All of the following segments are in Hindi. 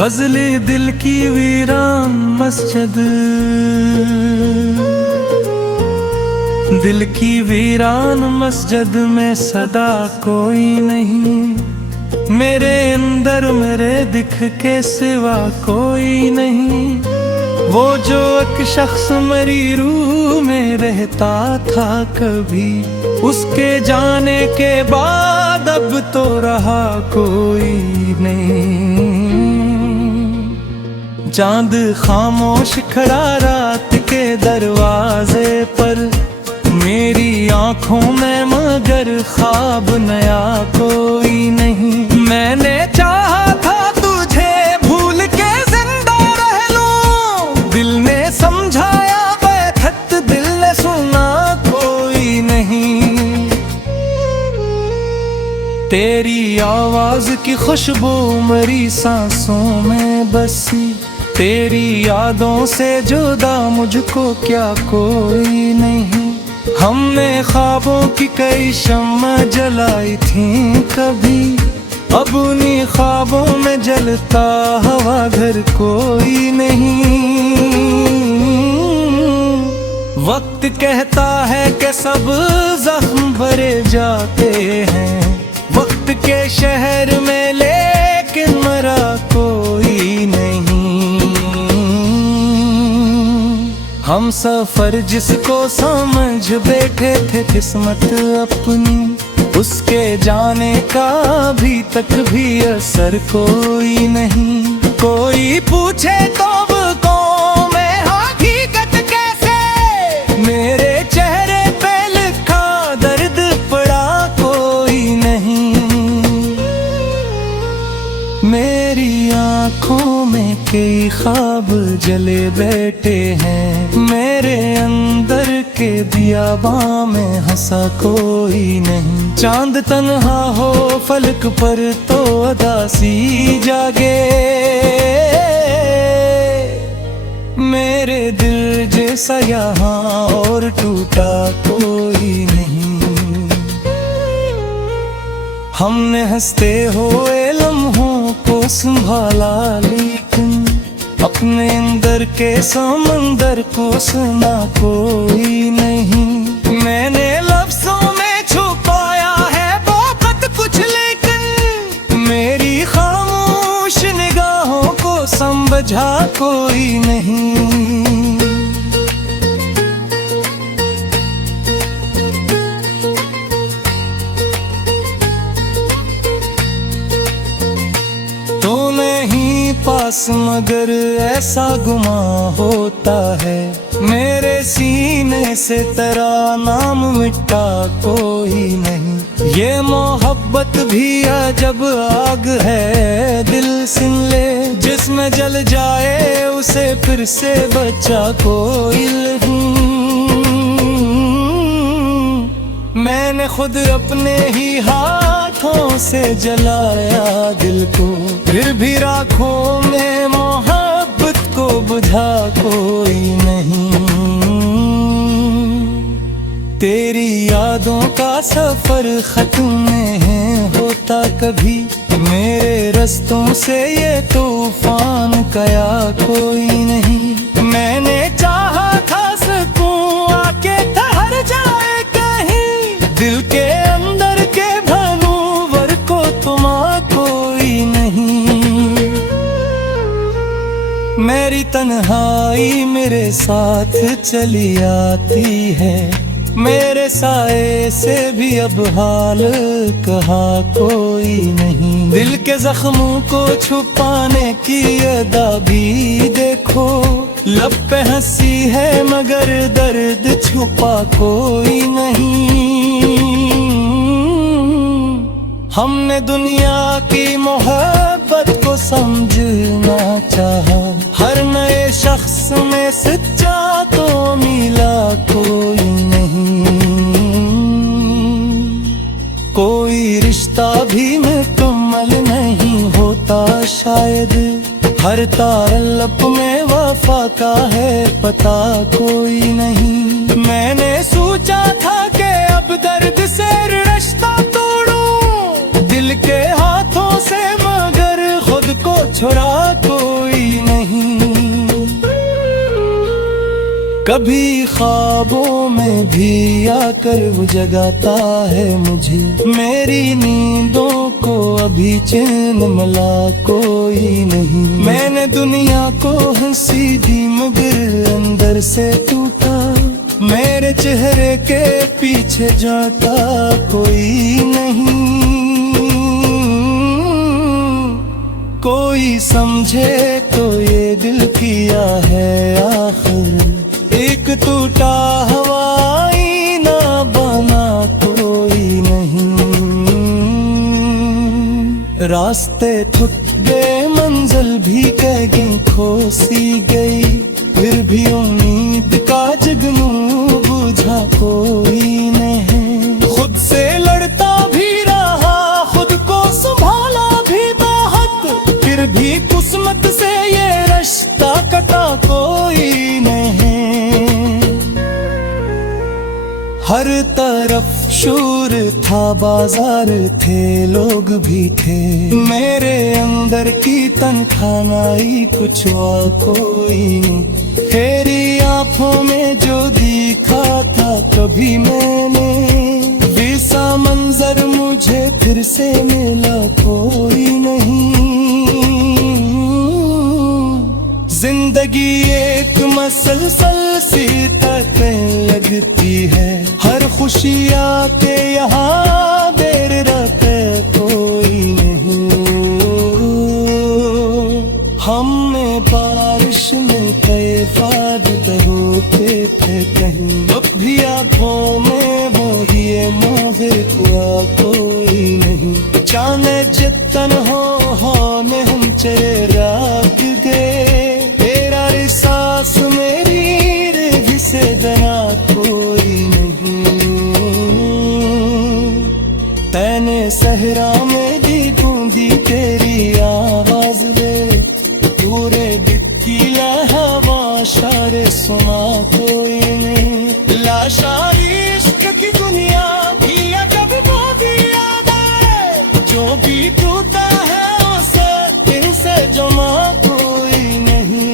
गज़ले दिल की वीरान मस्जिद, दिल की वीरान मस्जिद में सदा कोई नहीं। मेरे अंदर मेरे दिख के सिवा कोई नहीं। वो जो एक शख्स मेरी रूह में रहता था कभी, उसके जाने के बाद अब तो रहा कोई नहीं। चांद खामोश खड़ा रात के दरवाजे पर, मेरी आंखों में मगर ख्वाब नया कोई नहीं। मैंने चाहा था तुझे भूल के जिंदा रह लूं, दिल ने समझाया बैठत दिल ने सुना कोई नहीं। तेरी आवाज की खुशबू मेरी सांसों में बसी, तेरी यादों से जुदा मुझको क्या कोई नहीं। हमने ख्वाबों की कई शम्मा जलाई थी कभी, अब उन्हीं ख्वाबों में जलता हवा घर कोई नहीं। वक्त कहता है कि सब जख्म भरे जाते हैं वक्त के शहर में, लेकिन मरा कोई नहीं। हम सफर जिसको समझ बैठे थे किस्मत अपनी, उसके जाने का अभी तक भी असर कोई नहीं। कोई पूछे तो को मैं हकीकत कैसे, मेरे चेहरे पे लिखा दर्द पड़ा कोई नहीं। मेरी आँखों में कई ख्वाब जले बैठे हैं, मेरे अंदर के बियाबां में हंसा कोई नहीं। चांद तन्हा हो फलक पर तो अदासी जागे, मेरे दिल जैसा यहाँ और टूटा कोई नहीं। हमने हंसते हुए लम्हों को संभाला, लेकिन अपने अंदर के समंदर को सुना कोई नहीं। मैंने लफ्जों में छुपाया है बहुत कुछ, लेकिन मेरी खामोश निगाहों को समझा कोई नहीं। तो नहीं पास मगर ऐसा गुमा होता है, मेरे सीने से तेरा नाम मिटा कोई नहीं। ये मोहब्बत भी अजब आग है दिल सुन ले, जिसमें जल जाए उसे फिर से बचा कोई नहीं। मैंने खुद अपने ही हाथों से जलाया दिल को, फिर भी राखों में मोहब्बत को बुझा कोई नहीं। तेरी यादों का सफर खत्म नहीं होता कभी, मेरे रस्तों से ये तूफान गया कोई नहीं। मैंने चाहा था सुकून आके ठहर जाए कहीं, दिल के अंदर के भनूवर को तुमा कोई नहीं। मेरी तन्हाई मेरे साथ चली आती है, मेरे साए से भी अब हाल कहा कोई नहीं। दिल के जख्मों को छुपाने की अदा भी देखो, लब पे हंसी है मगर दर्द छुपा कोई नहीं। हमने दुनिया की मोहब्बत को समझना चाहा, हर नए शख्स में सच्चा तो मिला कोई नहीं। कोई रिश्ता भी मुकम्मल नहीं होता शायद, हर ताल्लुक में वफा का है पता कोई नहीं। मैंने सोचा था कि अब दर्द से रिश्ता तोड़ूं दिल के हाथों से, मगर खुद को छुड़ा को कभी ख्वाबों में भी आकर वो जगाता है मुझे। मेरी नींदों को अभी चैन मिला कोई नहीं। मैंने दुनिया को हंसी दी मगर अंदर से टूटा। मेरे चेहरे के पीछे जाता कोई नहीं। कोई समझे तो ये दिल किया है आखिर। एक टूटा हवाई ना बना कोई नहीं। रास्ते थक गए मंजिल भी कह गई खो सी गई। फिर भी उम्मीद का जगनू बुझा कोई नहीं। खुद से लड़ता भी रहा, खुद को संभाला भी बहुत। फिर भी किस्मत से ये रिश्ता कटा कोई नहीं। हर तरफ शोर था, बाजार थे, लोग भी थे। मेरे अंदर की तन्हाई कुछ हुआ कोई नहीं। तेरी आंखों में जो दिखा था कभी मैंने, वैसा मंजर मुझे फिर से मिला कोई नहीं। जिंदगी एक मसलसल सी तकलीफ लगती है। हर खुशी आके यहाँ देर रखे कोई नहीं। हमने बारिश में कई फायदे होते थे कहीं। अब भी आँखों में वो ये मोहर हुआ कोई नहीं। जाने जितन हो में हम चेहरा गए। तेरा एहसास मेरी भी से दया कोई नहीं। तैने सहरा में दी गूंजी तेरी आवाज वे। पूरे दिखी हवा शारे सुना कोई नहीं। लाशारी इश्क की दुनिया की अजब वो भी याद है। जो भी टूटा है उसे दिल से जमा कोई नहीं।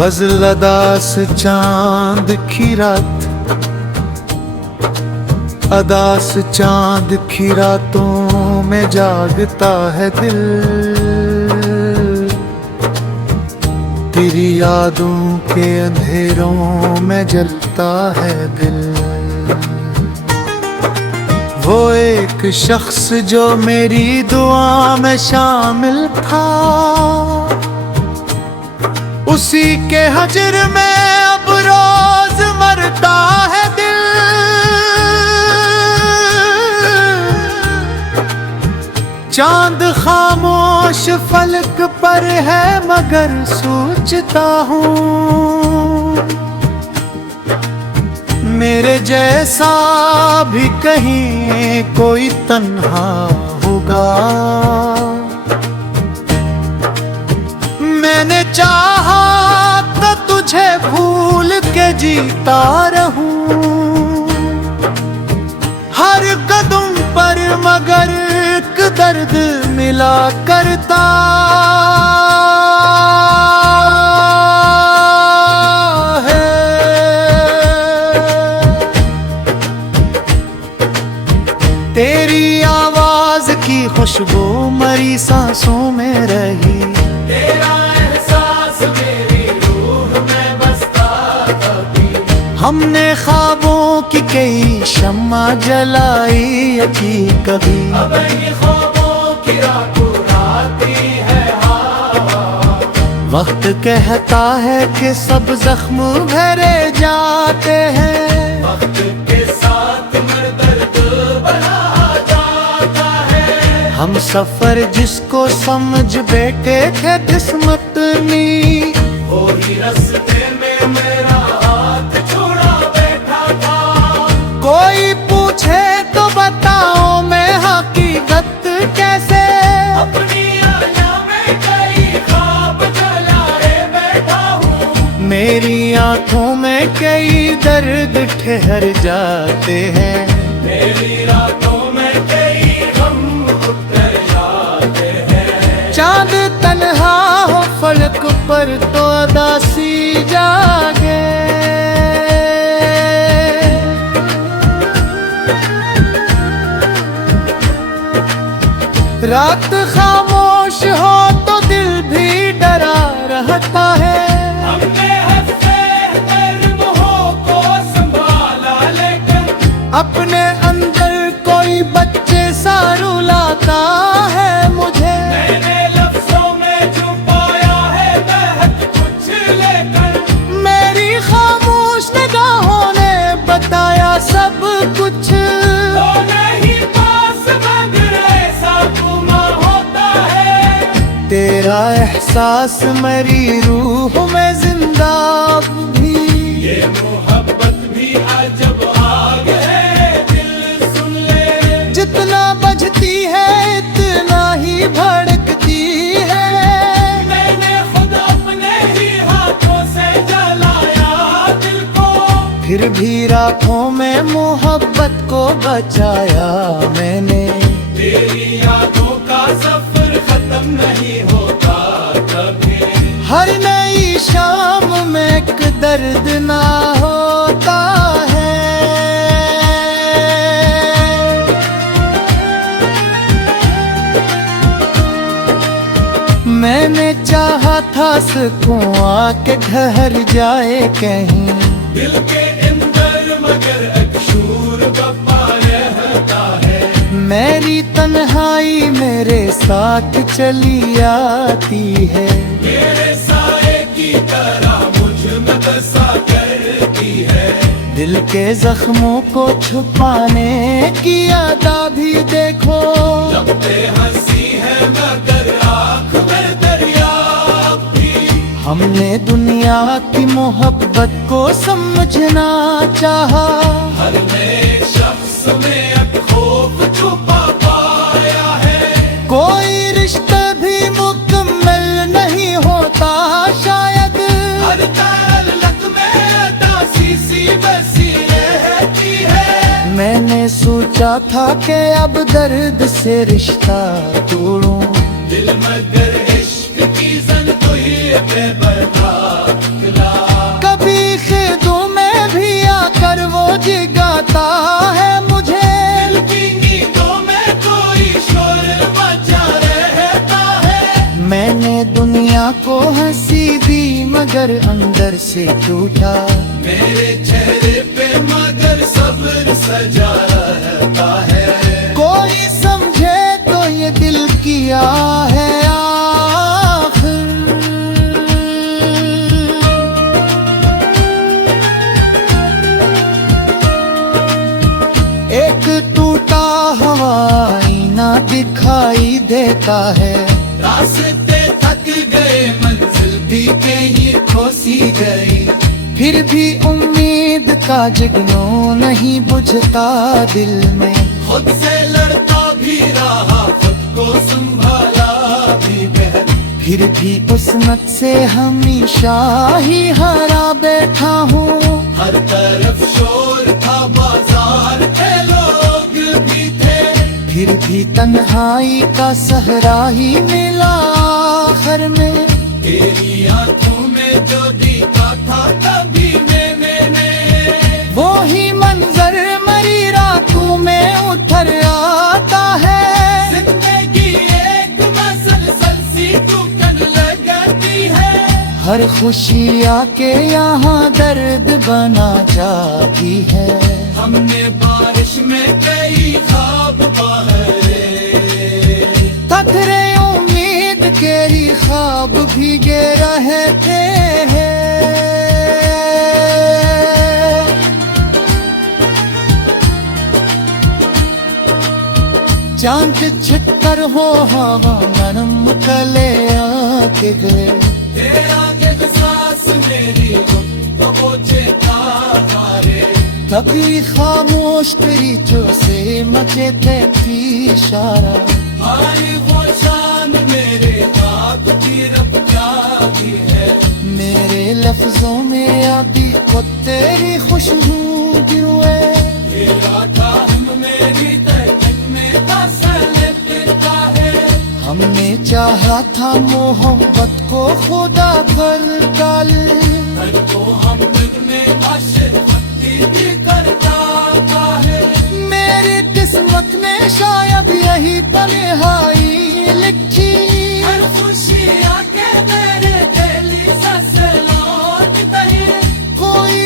गज़ल अदास चांद की रात, अदास चांद की रातों में जागता है दिल। तेरी यादों के अंधेरों में जलता है दिल। वो एक शख्स जो मेरी दुआ में शामिल था, उसी के हजर में अब रोज मरता है दिल। चांद खामोश फलक पर है मगर सोचता हूँ मेरे जैसा भी कहीं कोई तन्हा होगा। मैंने चाहा तो तुझे भूल के जीता रहूं हर कदम पर, मगर एक दर्द मिला करता है। तेरी आवाज की खुशबू मरी सांसों में रही। तेरा एहसास मेरी रूह में बसता कभी। हमने ख्वाबों की कई शम्मा जलाई अजी कभी। अब इन ख्वाबों की रात आती है हवा। वक्त कहता है कि सब जख्म भरे जाते हैं। वक्त के साथ दर्द बढ़ा जाता है। हम सफर जिसको समझ बैठे थे किस्मत में, वही रास्ते में मेरा हाथ छोड़ा बैठा था। कोई पूछे तो बताओ मैं हकीकत कैसे, अपनी आया में कई ख्वाब जलाए बैठा हूँ। मेरे मेरी आंखों में कई दर्द ठहर जाते हैं, मेरी रातों में कई गम उतर जाते हैं। चांद तन्हा हो फलक पर तो अदासी जागे, रात खामोश हो तो दिल भी डरा रहता है। हमने हंसते हर मोह को संभाला, लेकिन अपने अंदर कोई बच्चे सा रुलाता है मुझे। मैंने लफ्जों में छुपाया है महक कुछ, लेकिन मेरी खामोश निगाहों ने बताया सब कुछ। तो नहीं पास मगर ऐसा गुमा होता है। तेरा एहसास मेरी रूह में जिंदा भी, ये मोहब्बत भी अजब आग है, दिल सुन ले। जितना बजती है इतना ही भड़कती है। मैंने खुद अपने ही हाथों से जलाया दिल को, फिर भी रातों में मोहब्बत को बचाया मैंने। तेरी यादों का सफर खत्म नहीं होता कभी। हर नई शाम में एक दर्द ना होता है। मैंने चाहा था सुकून आके ठहर जाए कहीं, दिल के अंदर मगर एक शूर बपा रहता है। मेरी तन्हाई मेरे साथ चली आती है। मेरे साए की तरह मुझ में बसा करती है। दिल के जख्मों को छुपाने की अदा भी देखो, जब ते हंसी है मगर आँख में दरिया भी। हमने दुनिया की मोहब्बत को समझना चाहा। हर नए शख्स में एक खौफ छुपा पाया है। कोई रिश्ता भी मुकम्मल नहीं होता शायद, हर ताल्लुक में दासी सी बसी रहती है। मैंने सोचा था कि अब दर्द से रिश्ता तोड़ूं, दिल मगर इश्क की जन तो ये बेबर्दाश्त निकला। कभी खेतों में भी आकर वो जगाता है मुझे। दिल की नींदों में कोई शोर मचा रहता है। मैंने दुनिया को हंसी दी मगर अंदर से टूटा। मेरे चेहरे पे मगर सब्र सजा रहता है। कोई समझे तो ये दिल किया है आखिर। एक टूटा हवाई ना दिखाई देता है। रास्ते थक गए मंजिल भी कहीं खोसी गई। फिर भी उम्मीद का जगनू नहीं बुझता दिल में। खुद से लड़ता भी रहा, खुद को संभाला भी बहन। फिर भी उस्मत से हमेशा ही हारा बैठा हूँ। हर तरफ शोर था, बाजार थे, लोग भी थे। फिर भी तन्हाई का सहरा ही मिला आखिर में। तेरी आंखों में जो दिखा था तभी मैंने वो ही मंजर मरी रातों में उतर आता है। जिंदगी एक मसलसल सी दुखन लगती है। हर खुशी आके यहाँ दर्द बना जाती है। हमने बारिश में कई ख्वाब बहारे। पत्थरे उम्मीद के ही ख्वाब भीगे रहते हैं। चांद छितर हो हवा नरम कले आके गए। तेरा एक सांस मेरी तो बोझे तारे। कभी खामोश तेरी जो से मचे थे इशारा। आई वो शान मेरे हाथ की रब क्या भी है। मेरे लफ्ज लफ्जों में अभी को तेरी खुशबू गिरुए तेरा था हम मेरी तक में तसल्ली देता है। हमने चाहा था मोहब्बत को खुदा कर डाल हर तो हम दिल में आशिक़ी भी करता है। मेरी किस्मत ने शायद यही तन्हाई लिखी हर खुशी आके मेरे दिल से लौटता है। कोई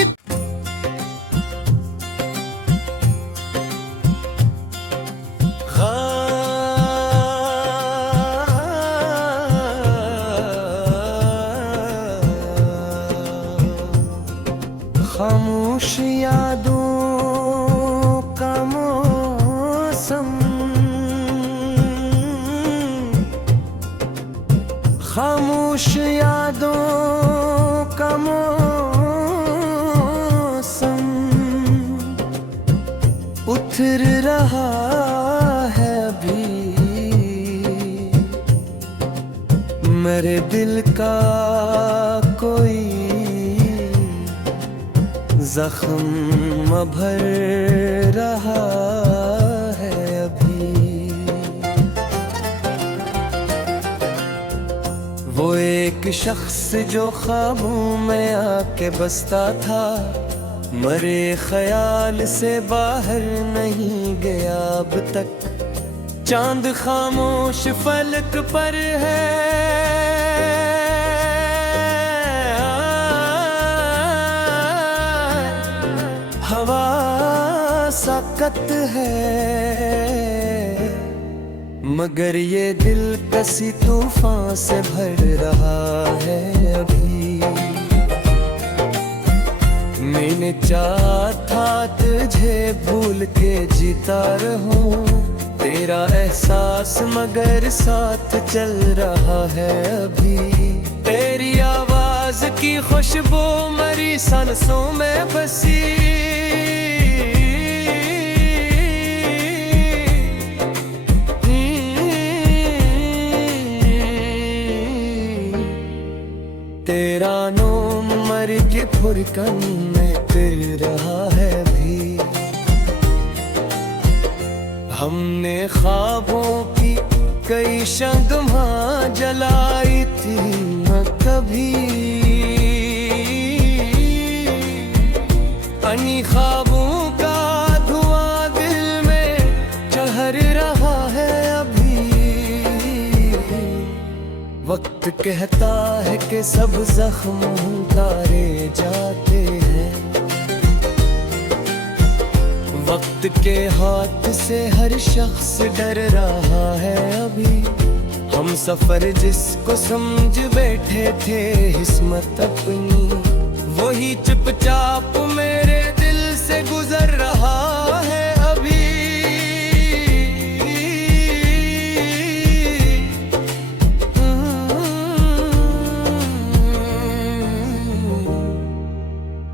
खामोश यादों का मौसम, खामोश यादों का मौसम उतर रहा है अभी मेरे दिल का कोई जख्म भर रहा है अभी। वो एक शख्स जो ख्वाबों में आके बसता था, मरे ख्याल से बाहर नहीं गया अब तक। चांद खामोश फलक पर है, हवा साकत है, मगर ये दिल किसी तूफान से भर रहा है अभी। मैंने चाहा था तुझे भूल के जीता रहूं, तेरा एहसास मगर साथ चल रहा है अभी। तेरी आवाज की खुशबू मरी सांसों में बसी, तेरा नाम मर के फुरकन में फिर रहा है भी। हमने ख्वाबों की कई शम्मा जलाई थी न कभी, अन्ही ख्वाबों का धुआं दिल में चढ़ रहा है अभी। वक्त कहता है कि सब जख्म उतारे जाते हैं, वक्त के हाथ से हर शख्स डर रहा है अभी। हम सफर जिसको समझ बैठे थे हिस्मत अपनी, वही चुपचाप मेरे दिल से गुजर रहा है अभी।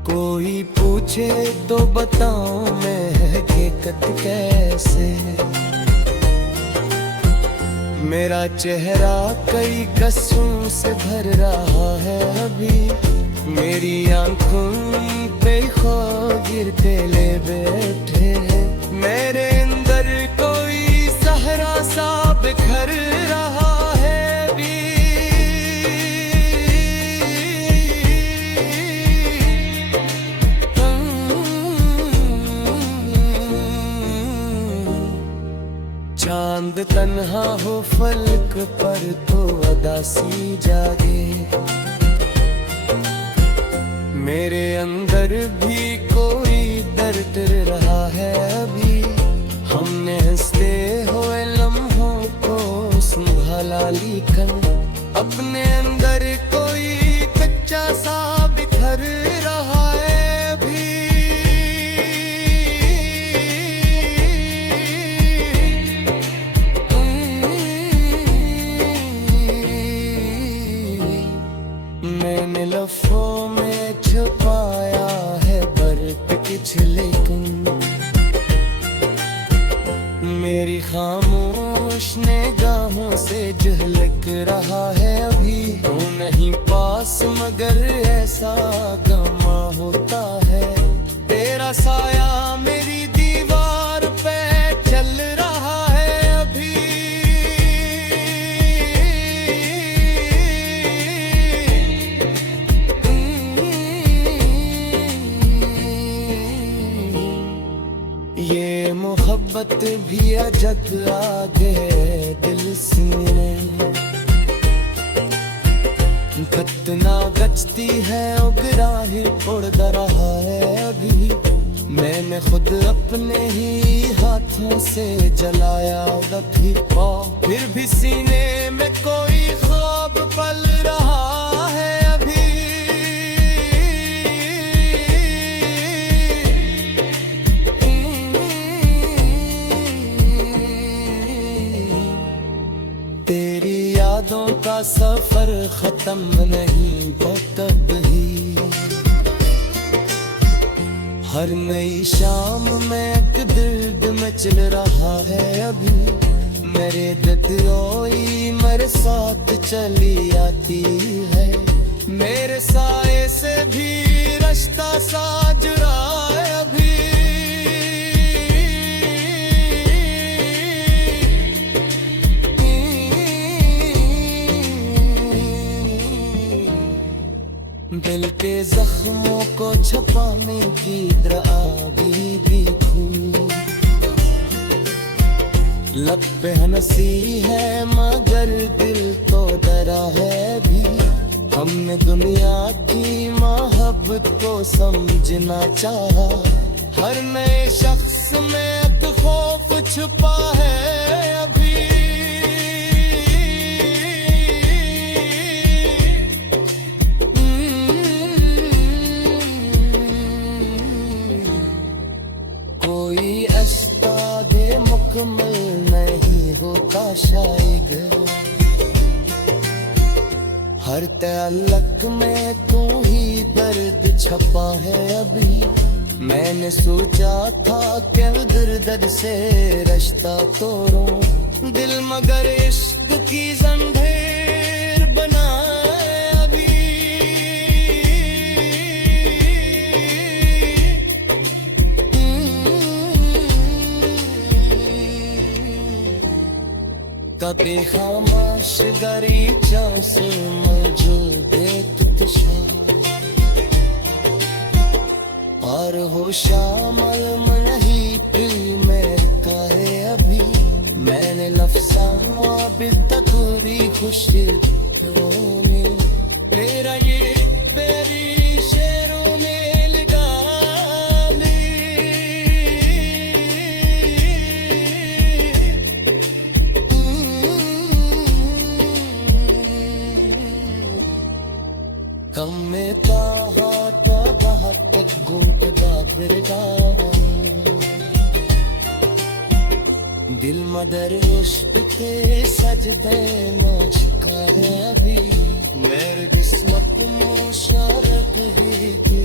कोई पूछे तो बताऊं मैं हकीकत कैसे, मेरा चेहरा कई कस्सों से भर रहा है अभी। मेरी आंखों पे खो गिरते ले बैठे हैं, मेरे अंदर कोई सहरा सा बिखर रहा है अभी। चांद तन्हा हो फलक पर तो अदासी जागे, मेरे अंदर भी कोई दर्द रहा है अभी। हमने हंसते हुए लम्हों को संभाला लेकिन अपने अंदर कोई कच्चा सा बिखर रहा है अभी। मैंने लफ्ज़ों में छुपाया है बर्फ कुछ, लेकिन मेरी खामोश निगाहों से झलक रहा है अभी। तू नहीं पा पास मगर ऐसा गमा होता है। तेरा साया मेरी दीवार पे चल रहा है अभी। ये मोहब्बत भी अजब आगे है दिल सीने। खतना गचती है उगराही उड़ रहा है अभी। मैंने खुद अपने ही हाथों से जलाया अभी। फिर भी सीने में कोई ख्वाब पल रहा है अभी। तेरी यादों का सफर खत्म नहीं होता कभी। हर नई शाम में एक दर्द में चल रहा है अभी। मेरे दतियोई मेरे साथ चली आती है। मेरे साए से भी रास्ता साज रहा है अभी। दिल के जख्मों को छुपाने की आगे भी खून। लब पे हंसी है मगर दिल तो डरा है भी। हमने दुनिया की मोहब्बत को समझना चाहा। हर नए शख्स में एक खौफ छुपा है अभी। कोई अस्तादे मुकम्मल नहीं होता शायद। हर तअल्लुक में तू ही दर्द छपा है अभी। मैंने सोचा था कि दर्द से रिश्ता तोड़ूं दिल मगर इश्क की जंजीर बनाए अभी। कभी खामोश गरीचा से मौजूद और हो शामल नहीं दिल में कहे अभी। मैंने लफ्ज़ों बितकरी खुशी में तेरा ये तेरी शेरों में लगा ली। कम में दिल मदर इश्क के सजदे में झुका है अभी। मेरी किस्मत में शरत ही की